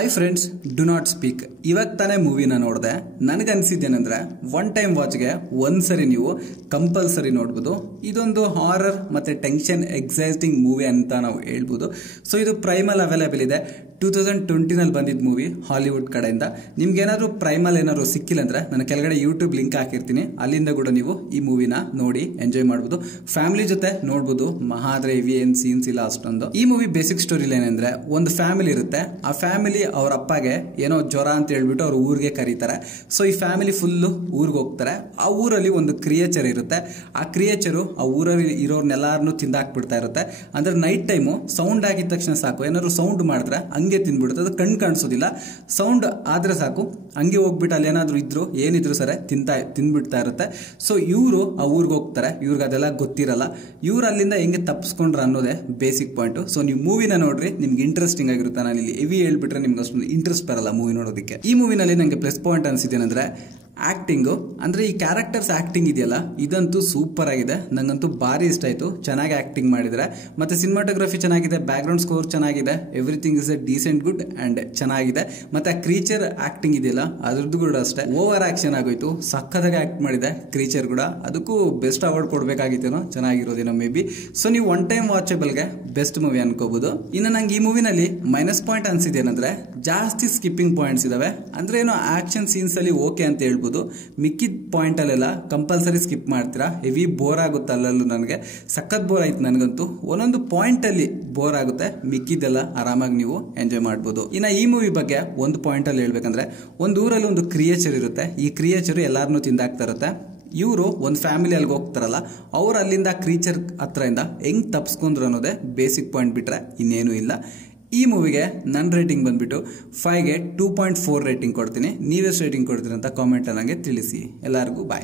I friends do not speak ಇವಾಗ ತಾನೇ ಮೂವಿನ ನೋಡಿದೆ. ನನಗನ್ಸಿದ್ದೇನೆಂದ್ರೆ ಒನ್ ಟೈಮ್ ವಾಚ್ಗೆ ಒಂದ್ಸರಿ ನೀವು ಕಂಪಲ್ಸರಿ ನೋಡ್ಬೋದು. ಇದೊಂದು ಹಾರರ್ ಮತ್ತೆ ಟೆನ್ಷನ್ ಎಕ್ಸೈಟಿಂಗ್ ಮೂವಿ ಅಂತ ನಾವು ಹೇಳ್ಬೋದು. ಸೊ ಇದು ಪ್ರೈಮಲ್ ಅವೈಲೇಬಲ್ ಇದೆ. 2020 ಬಂದಿದ್ದ ಮೂವಿ ಹಾಲಿವುಡ್ ಕಡೆಯಿಂದ. ನಿಮ್ಗೆ ಏನಾದ್ರು ಪ್ರೈಮಲ್ ಏನಾದ್ರು ಸಿಕ್ಕಿಲ್ಲ ಅಂದ್ರೆ ನಾನು ಕೆಳಗಡೆ ಯೂಟ್ಯೂಬ್ ಲಿಂಕ್ ಹಾಕಿರ್ತೀನಿ, ಅಲ್ಲಿಂದ ಕೂಡ ನೀವು ಈ ಮೂವಿನ ನೋಡಿ ಎಂಜಾಯ್ ಮಾಡ್ಬೋದು. ಫ್ಯಾಮಿಲಿ ಜೊತೆ ನೋಡ್ಬೋದು. ಮಹಾದ್ರೆ ಇವಿ ಏನ್ ಸೀನ್ಸ್ ಇಲ್ಲ ಅಷ್ಟೊಂದು. ಈ ಮೂವಿ ಬೇಸಿಕ್ ಸ್ಟೋರಿ ಏನಂದ್ರೆ, ಒಂದು ಫ್ಯಾಮಿಲಿ ಇರುತ್ತೆ. ಆ ಫ್ಯಾಮಿಲಿ ಅವ್ರ ಅಪ್ಪಗೆ ಏನೋ ಜ್ವರ ಅಂತ ಹೇಳ್ಬಿಟ್ಟು ಅವ್ರ ಊರಿಗೆ ಕರೀತಾರೆ. ಸೊ ಈ ಫ್ಯಾಮಿಲಿ ಫುಲ್ ಊರಿಗೆ ಹೋಗ್ತಾರೆ. ಆ ಊರಲ್ಲಿ ಒಂದು ಕ್ರಿಯೇಚರ್ ಇರುತ್ತೆ. ಆ ಕ್ರಿಯೇಚರು ಆ ಊರಲ್ಲಿ ಇರೋರ್ನೆಲ್ಲಾರನ್ನು ತಿಂದಾಕ್ಬಿಡ್ತಾ ಇರುತ್ತೆ. ಅಂದ್ರೆ ನೈಟ್ ಟೈಮು ಸೌಂಡ್ ಆಗಿದ ತಕ್ಷಣ ಸಾಕು, ಏನಾದ್ರು ಸೌಂಡ್ ಮಾಡಿದ್ರೆ ಹಂಗೆ ತಿಂದ್ಬಿಡುತ್ತೆ. ಅದು ಕಣ್ ಕಾಣಿಸೋದಿಲ್ಲ, ಸೌಂಡ್ ಆದ್ರೆ ಸಾಕು ಹಂಗೆ ಹೋಗ್ಬಿಟ್ಟು ಅಲ್ಲಿ ಏನಾದ್ರು ಏನಿದ್ರು ಸರಿ ತಿಂದ್ಬಿಡ್ತಾ ಇರುತ್ತೆ. ಸೊ ಇವರು ಆ ಊರಿಗೆ ಹೋಗ್ತಾರೆ. ಇವ್ರಿಗೆ ಅದೆಲ್ಲ ಗೊತ್ತಿರಲ್ಲ. ಇವ್ರು ಅಲ್ಲಿಂದ ಹೆಂಗೆ ತಪ್ಪಿಸ್ಕೊಂಡ್ರ ಅನ್ನೋದೇ ಬೇಸಿಕ್ ಪಾಯಿಂಟ್. ಸೊ ನೀವು ಮೂವಿನ ನೋಡ್ರಿ, ನಿಮ್ಗೆ ಇಂಟ್ರೆಸ್ಟಿಂಗ್ ಆಗಿರುತ್ತೆ. ನಾನು ಇಲ್ಲಿ ಹೆವಿ ಹೇಳ್ಬಿಟ್ರೆ ನಿಮ್ಗೆ ಅಷ್ಟೊಂದು ಇಂಟ್ರೆಸ್ಟ್ ಬರಲ್ಲ ಮೂವಿ ನೋಡೋದಕ್ಕೆ. ಈ ಮೂವಿನಲ್ಲಿ ನಂಗೆ ಪ್ಲಸ್ ಪಾಯಿಂಟ್ ಅನ್ಸಿದ್ದೇನೆಂದ್ರೆ ಆಕ್ಟಿಂಗು, ಅಂದ್ರೆ ಈ ಕ್ಯಾರೆಕ್ಟರ್ಸ್ ಆಕ್ಟಿಂಗ್ ಇದೆಯಲ್ಲ, ಇದಂತೂ ಸೂಪರ್ ಆಗಿದೆ. ನಂಗಂತೂ ಭಾರಿ ಇಷ್ಟ ಆಯ್ತು. ಚೆನ್ನಾಗಿ ಆಕ್ಟಿಂಗ್ ಮಾಡಿದ್ರೆ, ಮತ್ತೆ ಸಿನಿಮಾಟೋಗ್ರಫಿ ಚೆನ್ನಾಗಿದೆ, ಬ್ಯಾಕ್ ಗ್ರೌಂಡ್ ಸ್ಕೋರ್ ಚೆನ್ನಾಗಿದೆ, everything is A decent good and ಚೆನ್ನಾಗಿದೆ. ಮತ್ತೆ ಆ ಕ್ರೀಚರ್ ಆಕ್ಟಿಂಗ್ ಇದೆಯಲ್ಲ, ಅದ್ರದ್ದು ಕೂಡ ಅಷ್ಟೇ ಓವರ್ ಆಕ್ಷನ್ ಆಗೋಯ್ತು. ಸಕ್ಕತ್ತಾಗಿ ಆಕ್ಟ್ ಮಾಡಿದೆ ಕ್ರೀಚರ್ ಕೂಡ. ಅದಕ್ಕೂ ಬೆಸ್ಟ್ ಅವಾರ್ಡ್ ಕೊಡ್ಬೇಕಾಗಿತ್ತೇನೋ, ಚೆನ್ನಾಗಿರೋದೇನೋ ಮೇ ಬಿ. ಸೊ ನೀವು ಒನ್ ಟೈಮ್ ವಾಚಬಲ್ಗೆ ಬೆಸ್ಟ್ ಮೂವಿ ಅನ್ಕೋಬಹುದು. ಇನ್ನು ನಂಗೆ ಈ ಮೂವಿನಲ್ಲಿ ಮೈನಸ್ ಪಾಯಿಂಟ್ ಅನ್ಸಿದ್ದೇನೆಂದ್ರೆ, ಜಾಸ್ತಿ ಸ್ಕಿಪ್ಪಿಂಗ್ ಪಾಯಿಂಟ್ಸ್ ಇದಾವೆ. ಅಂದ್ರೆ ಏನೋ ಆಕ್ಷನ್ ಸೀನ್ಸ್ ಅಲ್ಲಿ ಓಕೆ ಅಂತ ಹೇಳ್ಬೋದು, ಮಿಕ್ಕಿದ ಪಾಯಿಂಟ್ ಅಲ್ಲೆಲ್ಲ ಕಂಪಲ್ಸರಿ ಸ್ಕಿಪ್ ಮಾಡ್ತೀರಾ. ಹೆವಿ ಬೋರ್ ಆಗುತ್ತೆ. ಅಲ್ಲಲ್ಲೂ ನನಗೆ ಸಖತ್ ಬೋರ್ ಆಯ್ತು. ನನಗಂತೂ ಒಂದೊಂದು ಪಾಯಿಂಟ್ ಅಲ್ಲಿ ಬೋರ್ ಆಗುತ್ತೆ, ಮಿಕ್ಕಿದ್ದೆಲ್ಲ ಆರಾಮಾಗಿ ನೀವು ಎಂಜಾಯ್ ಮಾಡ್ಬೋದು. ಇನ್ನು ಈ ಮೂವಿ ಬಗ್ಗೆ ಒಂದು ಪಾಯಿಂಟ್ ಅಲ್ಲಿ ಹೇಳ್ಬೇಕಂದ್ರೆ, ಒಂದು ಊರಲ್ಲಿ ಒಂದು ಕ್ರಿಯೇಚರ್ ಇರುತ್ತೆ. ಈ ಕ್ರಿಯೇಚರ್ ಎಲ್ಲಾರನ್ನೂ ತಿಂದಾಕ್ತಾ ಇರುತ್ತೆ. ಇವರು ಒಂದು ಫ್ಯಾಮಿಲಿ ಅಲ್ಲಿಗೆ ಹೋಗ್ತಾರಲ್ಲ, ಅವ್ರು ಅಲ್ಲಿಂದ ಕ್ರೀಚರ್ ಹತ್ರದಿಂದ ಹೆಂಗ್ ತಪ್ಸ್ಕೊಂಡ್ರು ಅನ್ನೋದೇ ಬೇಸಿಕ್ ಪಾಯಿಂಟ್, ಬಿಟ್ರೆ ಇನ್ನೇನು ಇಲ್ಲ. ಈ ಮೂವಿಗೆ ನನ್ನ ರೇಟಿಂಗ್ ಬಂದ್ಬಿಟ್ಟು 5ಗೆ 2.4 ರೇಟಿಂಗ್ ಕೊಡ್ತೀನಿ. ನೀವೆಷ್ಟು ರೇಟಿಂಗ್ ಕೊಡ್ತೀರಿ ಅಂತ ಕಾಮೆಂಟ್ ನನಗೆ ತಿಳಿಸಿ. ಎಲ್ಲರಿಗೂ ಬಾಯ್.